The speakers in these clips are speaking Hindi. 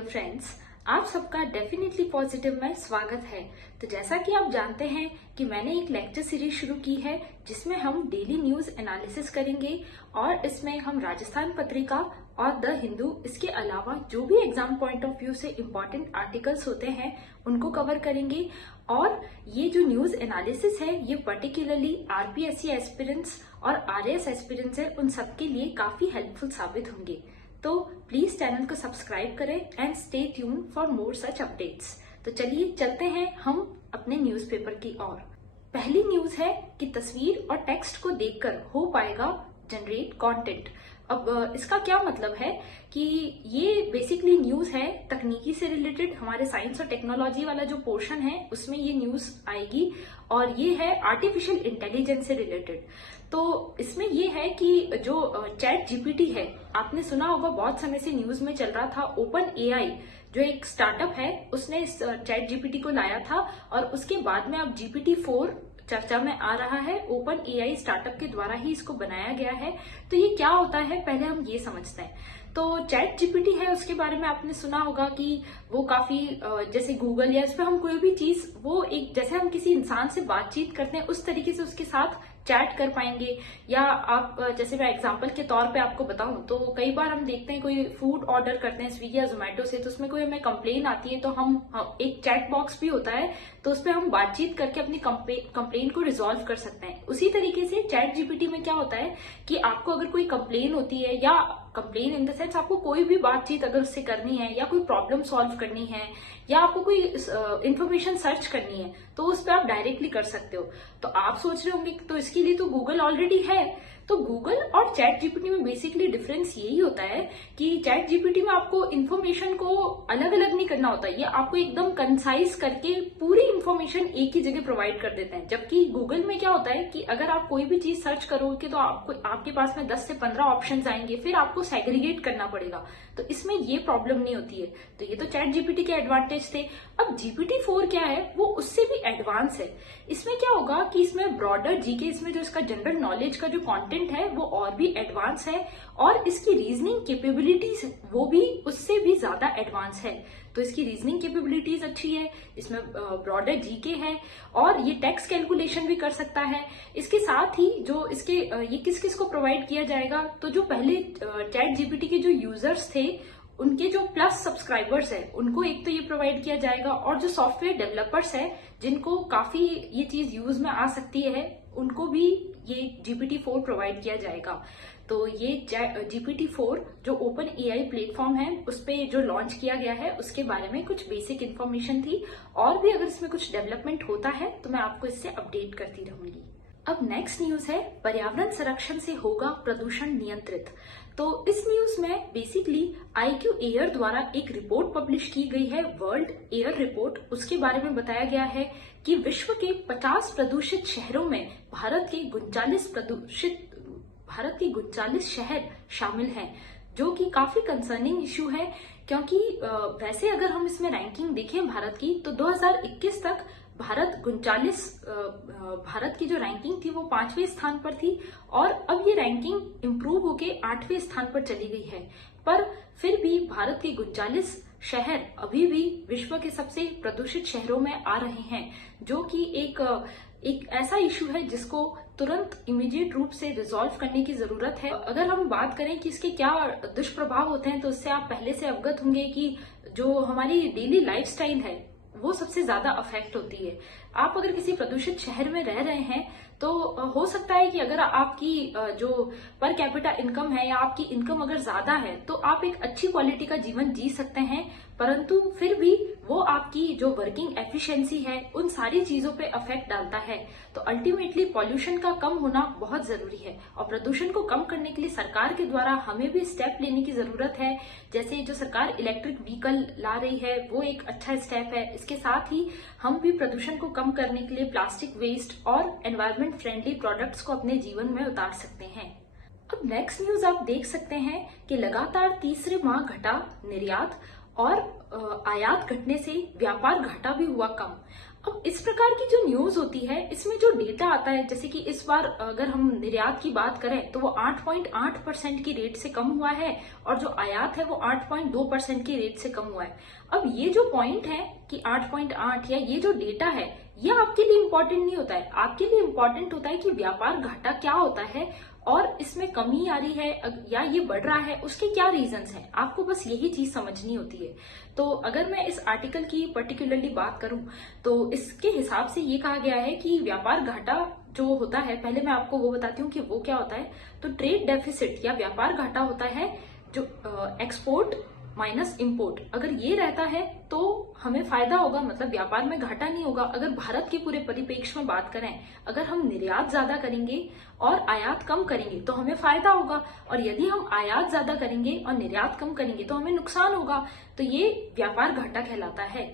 डियर फ्रेंड्स, आप सबका डेफिनेटली पॉजिटिव में स्वागत है। तो जैसा कि आप जानते हैं कि मैंने एक लेक्चर सीरीज शुरू की है जिसमें हम डेली न्यूज एनालिसिस करेंगे और इसमें हम राजस्थान पत्रिका और द हिंदू, इसके अलावा जो भी एग्जाम पॉइंट ऑफ व्यू से इम्पोर्टेंट आर्टिकल्स होते हैं उनको कवर करेंगे। और ये जो न्यूज एनालिसिस है ये पर्टिकुलरली आरपीएससी एस्पिरेंट्स और आरएएस एस्पिरेंट्स है उन सबके लिए काफी हेल्पफुल साबित होंगे। तो प्लीज चैनल को सब्सक्राइब करें and stay tune for more such updates. तो चलिए चलते हैं हम अपने न्यूज़पेपर की ओर। पहली न्यूज है कि तस्वीर और टेक्स्ट को देखकर हो पाएगा जनरेट कंटेंट। अब इसका क्या मतलब है कि ये बेसिकली न्यूज है तकनीकी से रिलेटेड, हमारे साइंस और टेक्नोलॉजी वाला जो पोर्शन है उसमें ये न्यूज आएगी और ये है आर्टिफिशियल इंटेलिजेंस से रिलेटेड। तो इसमें ये है कि जो चैट जीपीटी है, आपने सुना होगा बहुत समय से न्यूज में चल रहा था, ओपन एआई जो एक स्टार्टअप है उसने इस चैट जीपीटी को लाया था और उसके बाद में अब GPT-4 चर्चा में आ रहा है। ओपन एआई स्टार्टअप के द्वारा ही इसको बनाया गया है। तो ये क्या होता है पहले हम ये समझते हैं। तो चैट जीपीटी है उसके बारे में आपने सुना होगा कि वो काफी जैसे गूगल या इस पे हम कोई भी चीज, वो एक जैसे हम किसी इंसान से बातचीत करते हैं उस तरीके से उसके साथ चैट कर पाएंगे। या आप जैसे मैं एग्जांपल के तौर पे आपको बताऊं तो कई बार हम देखते हैं कोई फूड ऑर्डर करते हैं स्विगी या जोमेटो से, तो उसमें कोई हमें कंप्लेन आती है तो हम एक चैट बॉक्स भी होता है तो उस पर हम बातचीत करके अपनी कंप्लेन को रिजॉल्व कर सकते हैं। उसी तरीके से चैट जीपीटी में क्या होता है कि आपको अगर कोई कंप्लेन होती है या कंप्लेन इन द सेंस आपको कोई भी बातचीत अगर उससे करनी है या कोई प्रॉब्लम सॉल्व करनी है या आपको कोई इंफॉर्मेशन सर्च करनी है तो उस पर आप डायरेक्टली कर सकते हो। तो आप सोच रहे होंगे तो इसके लिए तो गूगल ऑलरेडी है। तो गूगल और चैट जीपीटी में बेसिकली डिफरेंस यही होता है कि चैट जीपीटी में आपको इन्फॉर्मेशन को अलग अलग नहीं करना होता, ये आपको एकदम कंसाइज करके पूरी इन्फॉर्मेशन एक ही जगह प्रोवाइड कर देते हैं। जबकि गूगल में क्या होता है कि अगर आप कोई भी चीज सर्च करोगे तो आपके पास में 10 से 15 ऑप्शंस आएंगे, फिर आपको सेग्रीगेट करना पड़ेगा। तो इसमें ये प्रॉब्लम नहीं होती है। तो ये तो चैट जीपीटी के एडवांटेज थे। अब GPT-4 क्या है, वो उससे भी एडवांस है। इसमें क्या होगा कि इसमें ब्रॉडर जीके, इसमें जो इसका जनरल नॉलेज का जो कंटेंट है वो और भी एडवांस है और इसकी रीजनिंग कैपेबिलिटीज वो भी उससे भी ज्यादा एडवांस है। तो इसकी रीजनिंग कैपेबिलिटीज अच्छी है, इसमें ब्रॉडर जीके है और ये टेक्स्ट कैलकुलेशन भी कर सकता है। इसके साथ ही जो इसके ये किस किस को प्रोवाइड किया जाएगा, तो जो पहले चैट जीपीटी के जो यूजर्स थे उनके जो प्लस सब्सक्राइबर्स है उनको एक तो ये प्रोवाइड किया जाएगा और जो सॉफ्टवेयर डेवलपर्स है जिनको काफी ये चीज यूज में आ सकती है उनको भी ये GPT-4 प्रोवाइड किया जाएगा। तो ये GPT-4 जो ओपन एआई प्लेटफॉर्म है उस पे जो लॉन्च किया गया है उसके बारे में कुछ बेसिक इन्फॉर्मेशन थी और भी अगर इसमें कुछ डेवलपमेंट होता है तो मैं आपको इससे अपडेट करती रहूंगी। अब नेक्स्ट न्यूज है पर्यावरण संरक्षण से होगा प्रदूषण नियंत्रित। तो इस न्यूज में बेसिकली IQ एयर द्वारा एक रिपोर्ट पब्लिश की गई है, वर्ल्ड एयर रिपोर्ट। उसके बारे में बताया गया है कि विश्व के 50 प्रदूषित शहरों में भारत के 39 शहर शामिल हैं, जो कि काफी कंसर्निंग इश्यू है। क्योंकि वैसे अगर हम इसमें रैंकिंग देखें भारत की तो 2021 तक भारत की जो रैंकिंग थी वो 5वें स्थान पर थी और अब ये रैंकिंग इम्प्रूव होके 8वें स्थान पर चली गई है। पर फिर भी भारत के 39 शहर अभी भी विश्व के सबसे प्रदूषित शहरों में आ रहे हैं, जो कि एक ऐसा इशू है जिसको तुरंत इमीडिएट रूप से रिजॉल्व करने की जरूरत है। अगर हम बात करें कि इसके क्या दुष्प्रभाव होते हैं तो इससे आप पहले से अवगत होंगे कि जो हमारी डेली लाइफस्टाइल है वो सबसे ज्यादा अफेक्ट होती है। आप अगर किसी प्रदूषित शहर में रह रहे हैं तो हो सकता है कि अगर आपकी जो पर कैपिटा इनकम है या आपकी इनकम अगर ज्यादा है तो आप एक अच्छी क्वालिटी का जीवन जी सकते हैं, परंतु फिर भी वो आपकी जो वर्किंग एफिशिएंसी है उन सारी चीजों पे अफेक्ट डालता है। तो अल्टीमेटली पॉल्यूशन का कम होना बहुत जरूरी है और प्रदूषण को कम करने के लिए सरकार के द्वारा हमें भी स्टेप लेने की जरूरत है। जैसे जो सरकार इलेक्ट्रिक व्हीकल ला रही है वो एक अच्छा स्टेप है। इसके साथ ही हम भी प्रदूषण को कम करने के लिए प्लास्टिक वेस्ट और एनवायरमेंट फ्रेंडली प्रोडक्ट्स को अपने जीवन में उतार सकते हैं। अब नेक्स्ट न्यूज आप देख सकते हैं कि लगातार तीसरे माह घटा निर्यात और आयात घटने से व्यापार घाटा भी हुआ कम। अब इस प्रकार की जो न्यूज होती है, इसमें जो डेटा आता है, जैसे कि इस बार अगर हम निर्यात की बात करें तो वो 8.8% की रेट से कम हुआ है और जो आयात है वो 8.2% की रेट से कम हुआ है। अब ये जो पॉइंट है कि 8.8 या ये जो डेटा है, ये आपके लिए इम्पोर्टेंट नहीं होता है। आपके लिए इम्पोर्टेंट होता है कि व्यापार घाटा क्या होता है और इसमें कमी आ रही है या ये बढ़ रहा है, उसके क्या रीजंस हैं। आपको बस यही चीज समझनी होती है। तो अगर मैं इस आर्टिकल की पर्टिकुलरली बात करूं तो इसके हिसाब से ये कहा गया है कि व्यापार घाटा जो होता है, पहले मैं आपको वो बताती हूँ कि वो क्या होता है। तो ट्रेड डेफिसिट या व्यापार घाटा होता है जो एक्सपोर्ट माइनस इंपोर्ट, अगर ये रहता है तो हमें फायदा होगा, मतलब व्यापार में घाटा नहीं होगा। अगर भारत के पूरे परिप्रेक्ष्य में बात करें, अगर हम निर्यात ज्यादा करेंगे और आयात कम करेंगे तो हमें फायदा होगा, और यदि हम आयात ज्यादा करेंगे और निर्यात कम करेंगे तो हमें नुकसान होगा। तो ये व्यापार घाटा कहलाता है।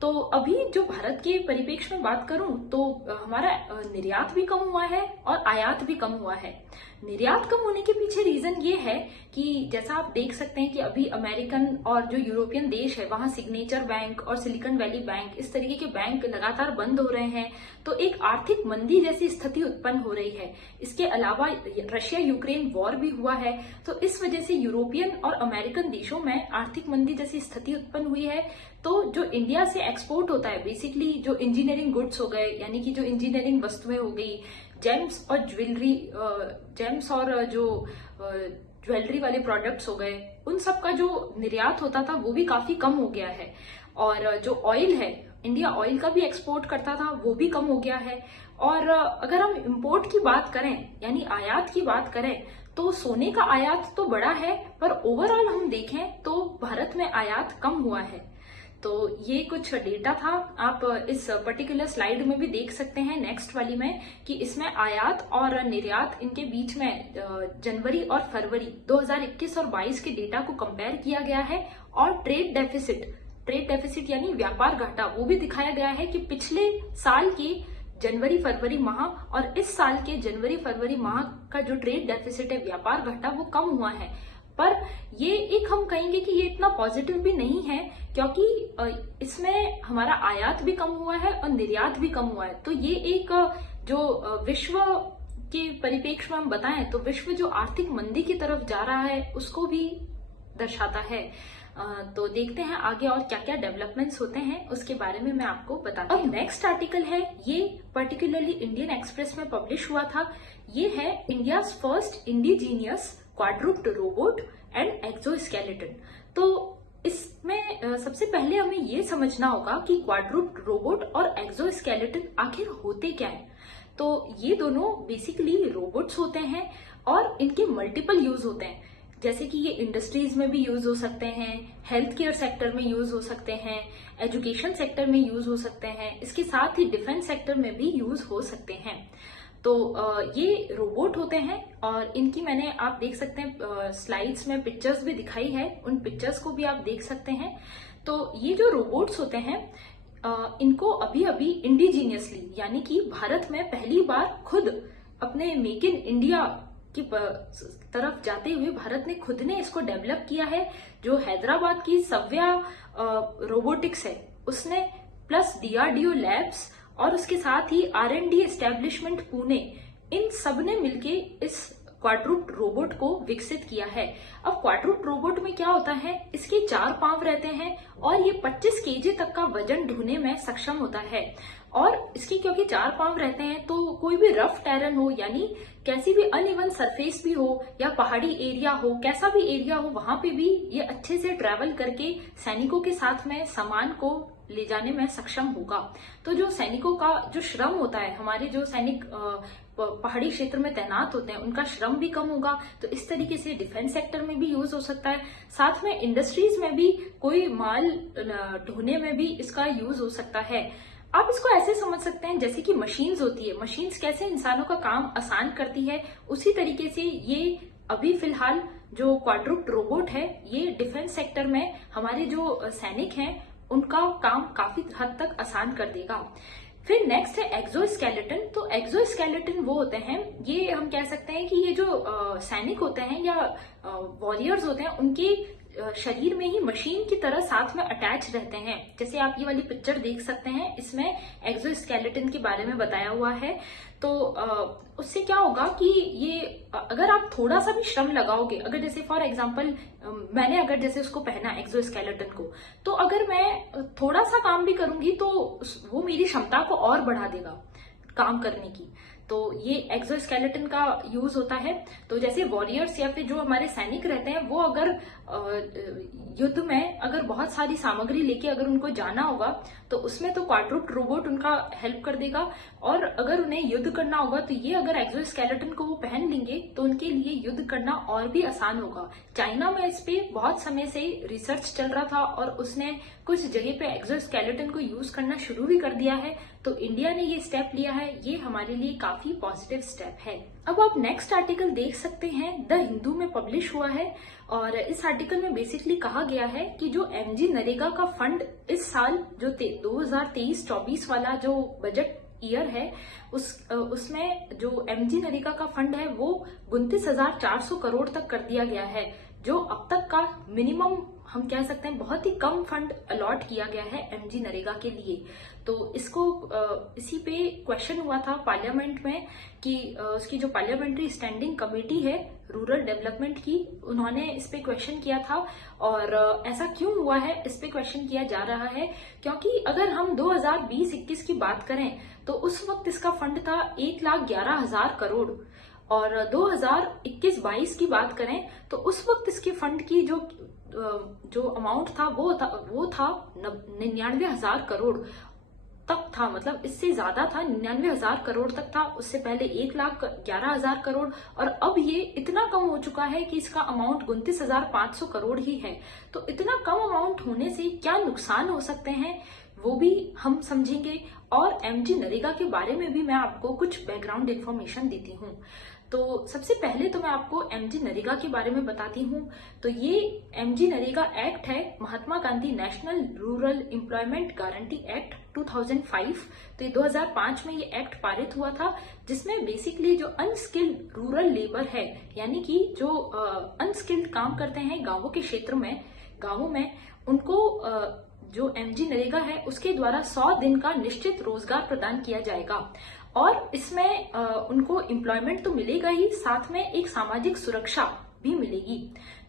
तो अभी जो भारत के परिप्रेक्ष्य में बात करूं तो हमारा निर्यात भी कम हुआ है और आयात भी कम हुआ है। निर्यात कम होने के पीछे रीजन ये है कि जैसा आप देख सकते हैं कि अभी अमेरिकन और जो यूरोपियन देश है वहां सिग्नेचर बैंक और सिलिकॉन वैली बैंक, इस तरीके के बैंक लगातार बंद हो रहे हैं। तो एक आर्थिक मंदी जैसी स्थिति उत्पन्न हो रही है। इसके अलावा रशिया यूक्रेन वॉर भी हुआ है, तो इस वजह से यूरोपियन और अमेरिकन देशों में आर्थिक मंदी जैसी स्थिति उत्पन्न हुई है। तो जो इंडिया से एक्सपोर्ट होता है, बेसिकली जो इंजीनियरिंग गुड्स हो गए, यानी कि जो इंजीनियरिंग वस्तुएं हो गई, जेम्स और ज्वेलरी, जेम्स और जो ज्वेलरी वाले प्रोडक्ट्स हो गए, उन सब का जो निर्यात होता था वो भी काफी कम हो गया है। और जो ऑयल है, इंडिया ऑयल का भी एक्सपोर्ट करता था, वो भी कम हो गया है। और अगर हम इंपोर्ट की बात करें, यानी आयात की बात करें, तो सोने का आयात तो बड़ा है, पर ओवरऑल हम देखें तो भारत में आयात कम हुआ है। तो ये कुछ डेटा था, आप इस पर्टिकुलर स्लाइड में भी देख सकते हैं, नेक्स्ट वाली में, कि इसमें आयात और निर्यात इनके बीच में जनवरी और फरवरी 2021 और 22 के डेटा को कंपेयर किया गया है। और ट्रेड डेफिसिट यानी व्यापार घाटा, वो भी दिखाया गया है कि पिछले साल के जनवरी फरवरी माह और इस साल के जनवरी फरवरी माह का जो ट्रेड डेफिसिट है, व्यापार घाटा, वो कम हुआ है। पर ये एक हम कहेंगे कि ये इतना पॉजिटिव भी नहीं है, क्योंकि इसमें हमारा आयात भी कम हुआ है और निर्यात भी कम हुआ है। तो ये एक जो विश्व के परिप्रेक्ष्य में हम बताएं तो विश्व जो आर्थिक मंदी की तरफ जा रहा है उसको भी दर्शाता है। तो देखते हैं आगे और क्या क्या डेवलपमेंट्स होते हैं, उसके बारे में मैं आपको बताती हूँ। अब नेक्स्ट आर्टिकल है, ये पर्टिकुलरली इंडियन एक्सप्रेस में पब्लिश हुआ था। ये है India's first indigenous quadruped robot and exoskeleton. तो इसमें सबसे पहले हमें ये समझना होगा कि क्वाड्रूप्ड रोबोट और एक्सोस्केलेटन आखिर होते क्या है। तो ये दोनों बेसिकली रोबोट्स होते हैं और इनके मल्टीपल यूज होते हैं, जैसे कि ये इंडस्ट्रीज में भी यूज हो सकते हैं, हेल्थ केयर सेक्टर में यूज हो सकते हैं, एजुकेशन सेक्टर में यूज हो सकते हैं, इसके साथ ही डिफेंस सेक्टर में भी यूज हो सकते हैं। तो ये रोबोट होते हैं और इनकी मैंने, आप देख सकते हैं स्लाइड्स में पिक्चर्स भी दिखाई है, उन पिक्चर्स को भी आप देख सकते हैं। तो ये जो रोबोट्स होते हैं इनको अभी अभी इंडिजीनियसली, यानी कि भारत में पहली बार खुद अपने मेक इन इंडिया की तरफ जाते हुए भारत ने खुद ने इसको डेवलप किया है। जो हैदराबाद की सव्या रोबोटिक्स है उसने, प्लस डीआरडीओ लैब्स और उसके साथ ही R&D एस्टेब्लिशमेंट पुणे, इन सब ने मिलके इस क्वाड्रूप्ड रोबोट को विकसित किया है। अब क्वाड्रूप्ड रोबोट में क्या होता है, इसके 4 पांव रहते हैं और ये 25 केजी तक का वजन ढोने में सक्षम होता है। और इसके क्योंकि 4 पांव रहते हैं तो कोई भी रफ टेरन हो, यानी कैसी भी अनइवन सरफेस भी हो या पहाड़ी एरिया हो, कैसा भी एरिया हो, वहां पे भी ये अच्छे से ट्रेवल करके सैनिकों के साथ में सामान को ले जाने में सक्षम होगा। तो जो सैनिकों का जो श्रम होता है, हमारे जो सैनिक पहाड़ी क्षेत्र में तैनात होते हैं, उनका श्रम भी कम होगा। तो इस तरीके से डिफेंस सेक्टर में भी यूज हो सकता है, साथ में इंडस्ट्रीज में भी कोई माल ढोने में भी इसका यूज हो सकता है। आप इसको ऐसे समझ सकते हैं जैसे कि मशीन्स होती है, मशीन्स कैसे इंसानों का काम आसान करती है, उसी तरीके से ये अभी फिलहाल जो क्वाड्रूप्ड रोबोट है ये डिफेंस सेक्टर में हमारे जो सैनिक हैं उनका काम काफी हद तक आसान कर देगा। फिर नेक्स्ट है एक्सोस्केलेटन। तो एक्सोस्केलेटन वो होते हैं, ये हम कह सकते हैं कि ये जो सैनिक होते हैं या वॉरियर्स होते हैं, उनके शरीर में ही मशीन की तरह साथ में अटैच रहते हैं। जैसे आप ये वाली पिक्चर देख सकते हैं, इसमें एक्सोस्केलेटन के बारे में बताया हुआ है। तो उससे क्या होगा कि ये अगर आप थोड़ा सा भी श्रम लगाओगे, अगर जैसे फॉर एग्जांपल मैंने अगर जैसे उसको पहना एक्सोस्केलेटन को, तो अगर मैं थोड़ा सा काम भी करूंगी तो वो मेरी क्षमता को और बढ़ा देगा काम करने की। तो ये एक्सोस्केलेटन का यूज होता है। तो जैसे वॉरियर्स या फिर जो हमारे सैनिक रहते हैं, वो अगर युद्ध में अगर बहुत सारी सामग्री लेके अगर उनको जाना होगा, तो उसमें तो क्वाड्रूप्ड रोबोट उनका हेल्प कर देगा। और अगर उन्हें युद्ध करना होगा तो ये अगर एक्सोस्केलेटन को वो पहन लेंगे तो उनके लिए युद्ध करना और भी आसान होगा। चाइना में इस पे बहुत समय से रिसर्च चल रहा था और उसने कुछ जगह पे एक्सोस्केलेटन को यूज करना शुरू भी कर दिया है। तो इंडिया ने ये स्टेप लिया है, ये हमारे लिए काफी पॉजिटिव स्टेप है। अब आप नेक्स्ट आर्टिकल देख सकते हैं, द हिंदू में पब्लिश हुआ है और इस आर्टिकल में बेसिकली कहा गया है कि जो एमजी नरेगा का फंड इस साल जो 2023-24 वाला जो बजट ईयर है, उसमें जो एमजी नरेगा का फंड है वो 29,400 करोड़ तक कर दिया गया है, जो अब तक का मिनिमम हम कह सकते हैं। बहुत ही कम फंड अलॉट किया गया है एमजी नरेगा के लिए। तो इसको इसी पे क्वेश्चन हुआ था पार्लियामेंट में कि उसकी जो पार्लियामेंट्री स्टैंडिंग कमेटी है रूरल डेवलपमेंट की, उन्होंने इस पे क्वेश्चन किया था। और ऐसा क्यों हुआ है, इस पे क्वेश्चन किया जा रहा है क्योंकि अगर हम 2020-21 की बात करें तो उस वक्त इसका फंड था 1,11,000 करोड़ और 2021-22 की बात करें तो उस वक्त इसके फंड की जो अमाउंट था वो था 99,000 करोड़ तक था। मतलब इससे ज्यादा था, 99,000 करोड़ तक था। उससे पहले 1,11,000 करोड़ और अब ये इतना कम हो चुका है कि इसका अमाउंट 29,500 करोड़ ही है। तो इतना कम अमाउंट होने से क्या नुकसान हो सकते हैं वो भी हम समझेंगे और एमजी नरेगा के बारे में भी मैं आपको कुछ बैकग्राउंड इन्फॉर्मेशन देती हूँ। तो सबसे पहले तो मैं आपको एमजी नरेगा के बारे में बताती हूँ। तो ये एमजी नरेगा एक्ट है, Mahatma Gandhi national rural employment guarantee act 2005। तो ये 2005 में ये एक्ट पारित हुआ था, जिसमें बेसिकली जो अनस्किल्ड रूरल लेबर है, यानी कि जो अनस्किल्ड काम करते हैं गांवों में उनको जो एमजी नरेगा है उसके द्वारा 100 दिन का निश्चित रोजगार प्रदान किया जाएगा। और इसमें उनको एम्प्लॉयमेंट तो मिलेगा ही, साथ में एक सामाजिक सुरक्षा भी मिलेगी।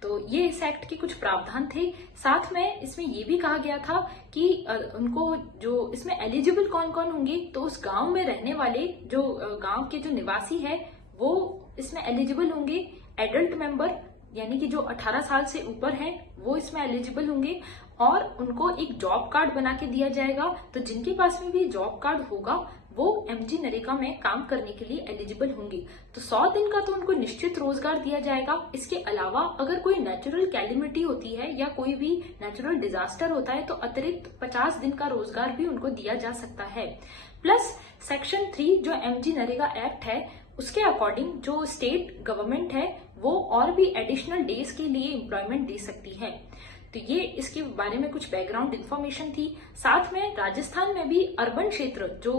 तो ये इस एक्ट के कुछ प्रावधान थे। साथ में इसमें ये भी कहा गया था कि उनको जो इसमें एलिजिबल कौन कौन होंगे, तो उस गांव में रहने वाले जो गांव के जो निवासी है वो इसमें एलिजिबल होंगे। एडल्ट मेंबर यानी कि जो 18 साल से ऊपर हैं वो इसमें एलिजिबल होंगे और उनको एक जॉब कार्ड बना के दिया जाएगा। तो जिनके पास में भी जॉब कार्ड होगा वो एमजी नरेगा में काम करने के लिए एलिजिबल होंगे। तो 100 दिन का तो उनको निश्चित रोजगार दिया जाएगा। इसके अलावा अगर कोई नेचुरल कैलिमिटी होती है या कोई भी नेचुरल डिजास्टर होता है तो अतिरिक्त 50 दिन का रोजगार भी उनको दिया जा सकता है। प्लस सेक्शन 3 जो एमजी नरेगा एक्ट है उसके अकॉर्डिंग जो स्टेट गवर्नमेंट है वो और भी एडिशनल डेज के लिए एम्प्लॉयमेंट दे सकती है। तो ये इसके बारे में कुछ बैकग्राउंड इन्फॉर्मेशन थी। साथ में राजस्थान में भी अर्बन क्षेत्र जो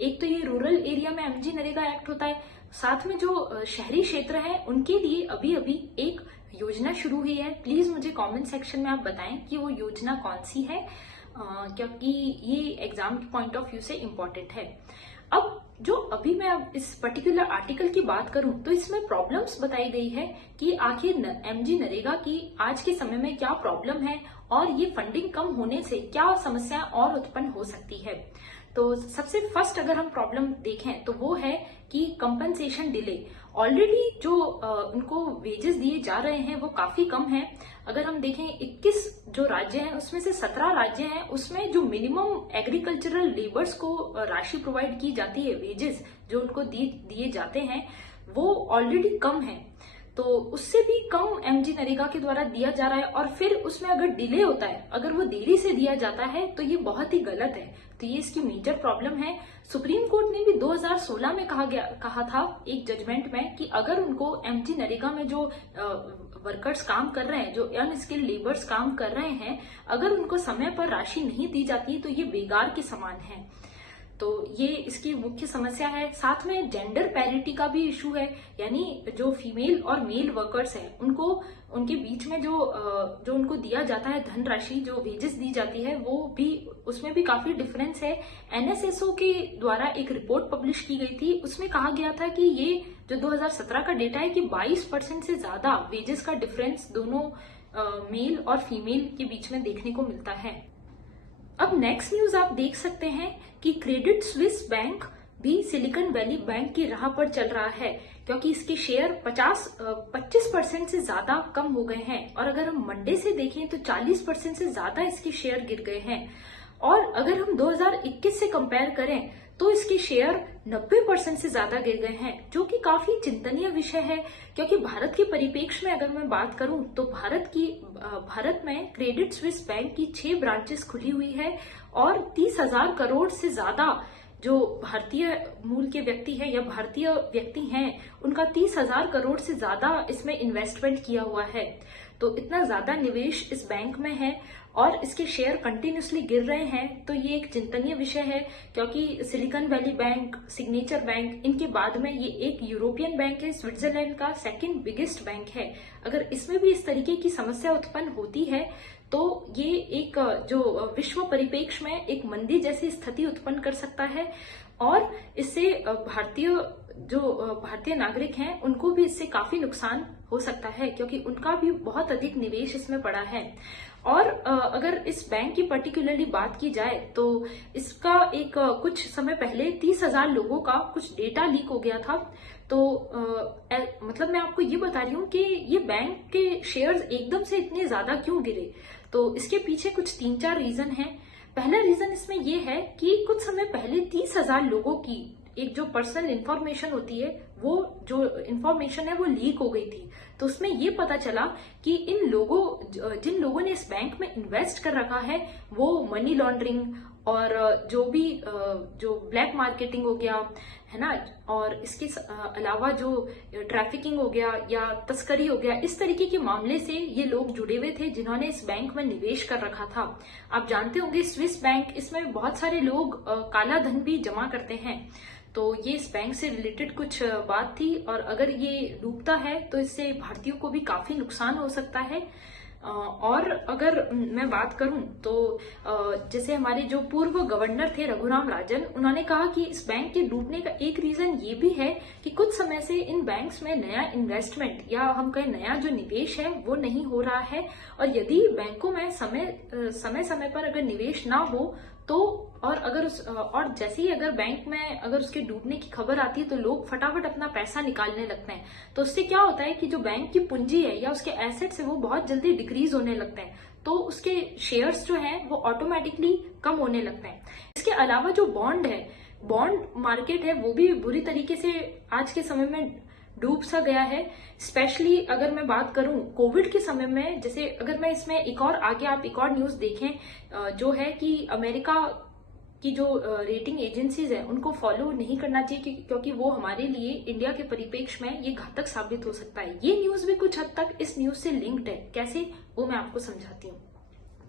एक तो ये रूरल एरिया में एमजी नरेगा एक्ट होता है, साथ में जो शहरी क्षेत्र है उनके लिए अभी अभी एक योजना शुरू हुई है। प्लीज मुझे कमेंट सेक्शन में आप बताएं कि वो योजना कौन सी है, क्योंकि ये एग्जाम के पॉइंट ऑफ व्यू से इम्पोर्टेंट है। अब जो अभी मैं अब इस पर्टिकुलर आर्टिकल की बात करूं तो इसमें प्रॉब्लम्स बताई गई है कि आखिर एमजी नरेगा की आज के समय में क्या प्रॉब्लम है और ये फंडिंग कम होने से क्या समस्या और उत्पन्न हो सकती है। तो सबसे फर्स्ट अगर हम प्रॉब्लम देखें तो वो है कि कंपनसेशन डिले। ऑलरेडी जो उनको वेजेस दिए जा रहे हैं वो काफी कम है। अगर हम देखें 21 जो राज्य हैं उसमें से 17 राज्य हैं उसमें जो मिनिमम एग्रीकल्चरल लेबर्स को राशि प्रोवाइड की जाती है, वेजेस जो उनको दिए जाते हैं वो ऑलरेडी कम है। तो उससे भी कम एमजी नरेगा के द्वारा दिया जा रहा है और फिर उसमें अगर डिले होता है, अगर वो देरी से दिया जाता है तो ये बहुत ही गलत है। तो ये इसकी मेजर प्रॉब्लम है। सुप्रीम कोर्ट ने भी 2016 में कहा था एक जजमेंट में कि अगर उनको एमजी नरेगा में जो वर्कर्स काम कर रहे हैं, जो अनस्किल्ड लेबर्स काम कर रहे हैं, अगर उनको समय पर राशि नहीं दी जाती तो ये बेकार के समान है। तो ये इसकी मुख्य समस्या है। साथ में जेंडर पैरिटी का भी इशू है, यानी जो फीमेल और मेल वर्कर्स हैं उनको उनके बीच में जो उनको दिया जाता है धनराशि, जो वेजेस दी जाती है, वो भी उसमें भी काफी डिफरेंस है। एनएसएसओ के द्वारा एक रिपोर्ट पब्लिश की गई थी, उसमें कहा गया था कि ये जो 2017 का डेटा है कि 22% से ज्यादा वेजेस का डिफरेंस दोनों मेल और फीमेल के बीच में देखने को मिलता है। अब नेक्स्ट न्यूज आप देख सकते हैं कि क्रेडिट स्विस बैंक भी सिलिकॉन वैली बैंक की राह पर चल रहा है, क्योंकि इसके शेयर 25% से ज्यादा कम हो गए हैं। और अगर हम मंडे से देखें तो 40% से ज्यादा इसके शेयर गिर गए हैं। और अगर हम 2021 से कंपेयर करें तो इसके शेयर 90% से ज्यादा गिर गए हैं, जो कि काफी चिंतनीय विषय है। क्योंकि भारत के परिप्रेक्ष्य में अगर मैं बात करूं तो भारत में क्रेडिट स्विस बैंक की 6 ब्रांचेस खुली हुई है और 30,000 करोड़ से ज्यादा जो भारतीय मूल के व्यक्ति है या भारतीय व्यक्ति हैं उनका 30,000 करोड़ से ज्यादा इसमें इन्वेस्टमेंट किया हुआ है। तो इतना ज्यादा निवेश इस बैंक में है और इसके शेयर कंटिन्यूसली गिर रहे हैं। तो ये एक चिंतनीय विषय है, क्योंकि silicon valley bank, signature bank, इनके बाद में ये एक यूरोपियन बैंक है, स्विट्जरलैंड का सेकंड बिगेस्ट बैंक है। अगर इसमें भी इस तरीके की समस्या उत्पन्न होती है तो ये एक जो विश्व परिप्रेक्ष्य में एक मंदी जैसी स्थिति उत्पन्न कर सकता है और इससे भारतीय नागरिक हैं उनको भी इससे काफी नुकसान हो सकता है, क्योंकि उनका भी बहुत अधिक निवेश इसमें पड़ा है। और अगर इस बैंक की पर्टिकुलरली बात की जाए तो इसका एक कुछ समय पहले 30,000 लोगों का कुछ डेटा लीक हो गया था। तो मतलब मैं आपको ये बता रही हूँ कि ये बैंक के शेयर्स एकदम से इतने ज्यादा क्यों गिरे। तो इसके पीछे कुछ 3-4 रीजन हैं। पहला रीजन इसमें ये है कि कुछ समय पहले 30,000 लोगों की एक जो पर्सनल इंफॉर्मेशन होती है, वो जो इंफॉर्मेशन है वो लीक हो गई थी। तो उसमें ये पता चला कि जिन लोगों ने इस बैंक में इन्वेस्ट कर रखा है वो मनी लॉन्ड्रिंग और जो ब्लैक मार्केटिंग हो गया है ना, और इसके अलावा जो ट्रैफिकिंग हो गया या तस्करी हो गया, इस तरीके के मामले से ये लोग जुड़े हुए थे जिन्होंने इस बैंक में निवेश कर रखा था। आप जानते होंगे स्विस बैंक, इसमें बहुत सारे लोग काला धन भी जमा करते हैं। तो ये इस बैंक से रिलेटेड कुछ बात थी और अगर ये डूबता है तो इससे भारतीयों को भी काफी नुकसान हो सकता है। और अगर मैं बात करूं तो जैसे हमारे जो पूर्व गवर्नर थे रघुराम राजन, उन्होंने कहा कि इस बैंक के डूबने का एक रीजन ये भी है कि कुछ समय से इन बैंक्स में नया इन्वेस्टमेंट या हम कहें नया जो निवेश है वो नहीं हो रहा है। और यदि बैंकों में समय पर अगर निवेश ना हो तो और जैसे ही अगर बैंक में अगर उसके डूबने की खबर आती है तो लोग फटाफट अपना पैसा निकालने लगते हैं। तो उससे क्या होता है कि जो बैंक की पूंजी है या उसके एसेट्स है वो बहुत जल्दी डिक्रीज होने लगते हैं, तो उसके शेयर्स जो हैं वो ऑटोमेटिकली कम होने लगते हैं। इसके अलावा जो बॉन्ड मार्केट है वो भी बुरी तरीके से आज के समय में डूब सा गया है। स्पेशली अगर मैं बात करूं कोविड के समय में, जैसे अगर मैं इसमें एक और न्यूज देखें जो है कि अमेरिका की जो रेटिंग एजेंसीज है उनको फॉलो नहीं करना चाहिए, क्योंकि वो हमारे लिए इंडिया के परिप्रेक्ष्य में ये घातक साबित हो सकता है। ये न्यूज भी कुछ हद तक इस न्यूज से लिंक्ड है, कैसे वो मैं आपको समझाती हूँ।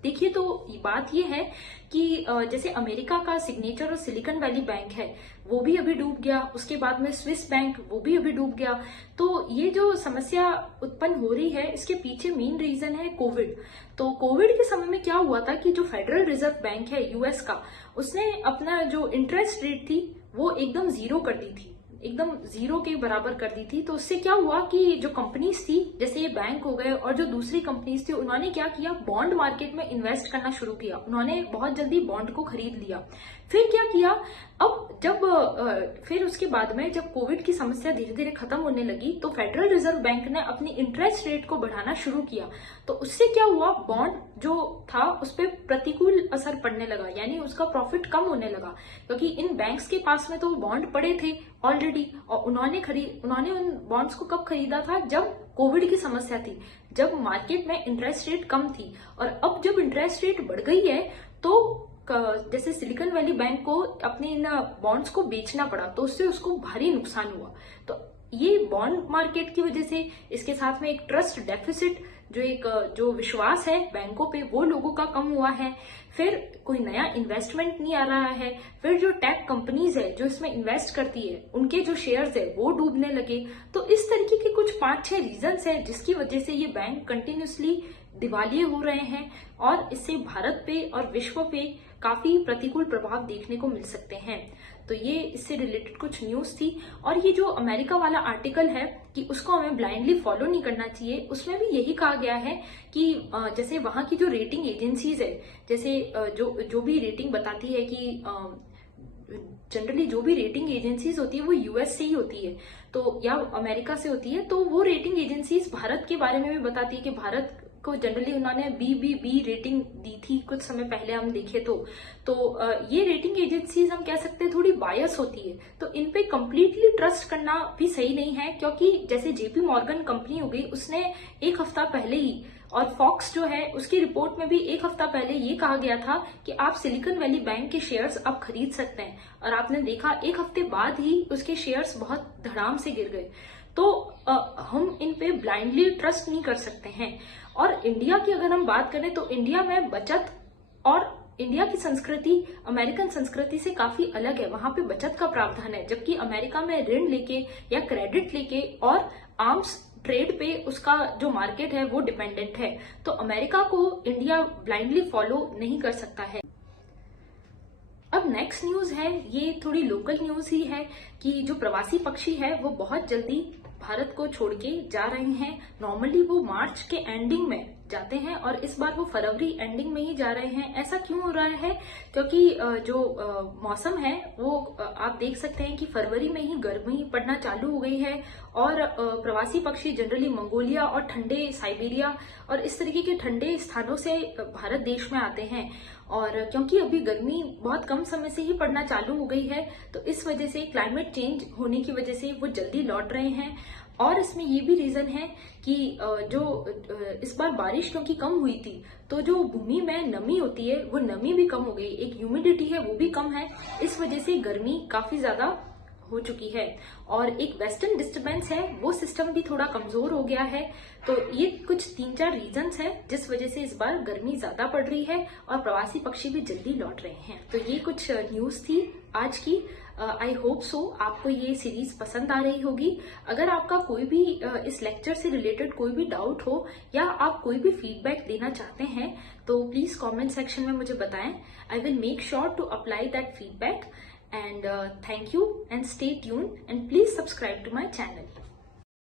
देखिए, तो बात ये है कि जैसे अमेरिका का सिग्नेचर और सिलिकॉन वैली बैंक है वो भी अभी डूब गया, उसके बाद में स्विस बैंक वो भी अभी डूब गया। तो ये जो समस्या उत्पन्न हो रही है इसके पीछे मेन रीजन है कोविड। तो कोविड के समय में क्या हुआ था कि जो फेडरल रिजर्व बैंक है यूएस का, उसने अपना जो इंटरेस्ट रेट थी वो एकदम जीरो कर दी थी, एकदम जीरो के बराबर कर दी थी। तो उससे क्या हुआ कि जो कंपनीज थी, जैसे ये बैंक हो गए और जो दूसरी कंपनीज थी, उन्होंने क्या किया, बॉन्ड मार्केट में इन्वेस्ट करना शुरू किया। उन्होंने बहुत जल्दी बॉन्ड को खरीद लिया। फिर क्या किया, फिर उसके बाद में जब कोविड की समस्या धीरे धीरे खत्म होने लगी तो फेडरल रिजर्व बैंक ने अपनी इंटरेस्ट रेट को बढ़ाना शुरू किया। तो उससे क्या हुआ, बॉन्ड जो था उस पर प्रतिकूल असर पड़ने लगा, यानी उसका प्रॉफिट कम होने लगा, क्योंकि इन बैंक्स के पास में तो बॉन्ड पड़े थे ऑलरेडी और उन्होंने उन बॉन्ड्स को कब खरीदा था, जब कोविड की समस्या थी, जब मार्केट में इंटरेस्ट रेट कम थी। और अब जब इंटरेस्ट रेट बढ़ गई है तो जैसे सिलिकॉन वैली बैंक को अपने इन बॉन्ड्स को बेचना पड़ा, तो उससे उसको भारी नुकसान हुआ। तो ये बॉन्ड मार्केट की वजह से, इसके साथ में एक ट्रस्ट डेफिसिट जो विश्वास है बैंकों पे वो लोगों का कम हुआ है, फिर कोई नया इन्वेस्टमेंट नहीं आ रहा है, फिर जो टेक कंपनीज है जो इसमें इन्वेस्ट करती है उनके जो शेयर्स है वो डूबने लगे। तो इस तरीके के कुछ 5-6 रीजंस है जिसकी वजह से ये बैंक कंटिन्यूसली दिवालिये हो रहे हैं और इससे भारत पे और विश्व पे काफी प्रतिकूल प्रभाव देखने को मिल सकते हैं। तो ये इससे रिलेटेड कुछ न्यूज थी। और ये जो अमेरिका वाला आर्टिकल है कि उसको हमें ब्लाइंडली फॉलो नहीं करना चाहिए, उसमें भी यही कहा गया है कि जैसे वहां की जो रेटिंग एजेंसीज है, जैसे जो भी रेटिंग बताती है कि जनरली जो भी रेटिंग एजेंसीज होती है वो यूएस से ही होती है तो या अमेरिका से होती है, तो वो रेटिंग एजेंसीज भारत के बारे में भी बताती है कि भारत को जनरली उन्होंने बी रेटिंग दी थी कुछ समय पहले हम देखे तो ये रेटिंग एजेंसीज हम कह सकते हैं थोड़ी बायस होती है, तो इन पे कंप्लीटली ट्रस्ट करना भी सही नहीं है। क्योंकि जैसे जेपी मॉर्गन कंपनी हो गई, उसने एक हफ्ता पहले ही, और फॉक्स जो है उसकी रिपोर्ट में भी एक हफ्ता पहले ये कहा गया था कि आप सिलिकॉन वैली बैंक के शेयर्स आप खरीद सकते हैं, और आपने देखा एक हफ्ते बाद ही उसके शेयर्स बहुत धड़ाम से गिर गए। तो हम इन पे ब्लाइंडली ट्रस्ट नहीं कर सकते हैं। और इंडिया की अगर हम बात करें तो इंडिया में बचत और इंडिया की संस्कृति अमेरिकन संस्कृति से काफी अलग है। वहां पे बचत का प्रावधान है, जबकि अमेरिका में ऋण लेके या क्रेडिट लेके और आर्म्स ट्रेड पे उसका जो मार्केट है वो डिपेंडेंट है। तो अमेरिका को इंडिया ब्लाइंडली फॉलो नहीं कर सकता है। अब नेक्स्ट न्यूज है, ये थोड़ी लोकल न्यूज ही है कि जो प्रवासी पक्षी है वो बहुत जल्दी भारत को छोड़ के जा रहे हैं। नॉर्मली वो मार्च के एंडिंग में जाते हैं और इस बार वो फरवरी एंडिंग में ही जा रहे हैं। ऐसा क्यों हो रहा है? क्योंकि जो मौसम है वो आप देख सकते हैं कि फरवरी में ही गर्मी पड़ना चालू हो गई है और प्रवासी पक्षी जनरली मंगोलिया और ठंडे साइबेरिया और इस तरीके के ठंडे स्थानों से भारत देश में आते हैं। और क्योंकि अभी गर्मी बहुत कम समय से ही पड़ना चालू हो गई है तो इस वजह से क्लाइमेट चेंज होने की वजह से वो जल्दी लौट रहे हैं। और इसमें ये भी रीजन है कि जो इस बार बारिश क्योंकि कम हुई थी तो जो भूमि में नमी होती है वो नमी भी कम हो गई, एक ह्यूमिडिटी है वो भी कम है, इस वजह से गर्मी काफी ज्यादा हो चुकी है। और एक वेस्टर्न डिस्टर्बेंस है, वो सिस्टम भी थोड़ा कमजोर हो गया है। तो ये कुछ 3-4 रीजंस है जिस वजह से इस बार गर्मी ज्यादा पड़ रही है और प्रवासी पक्षी भी जल्दी लौट रहे हैं। तो ये कुछ न्यूज थी आज की। आई होप सो आपको ये सीरीज पसंद आ रही होगी। अगर आपका कोई भी इस लेक्चर से रिलेटेड कोई भी डाउट हो या आप कोई भी फीडबैक देना चाहते हैं तो प्लीज कमेंट सेक्शन में मुझे बताएं। I will make sure to apply that feedback. And thank you and stay tuned and please subscribe to my channel.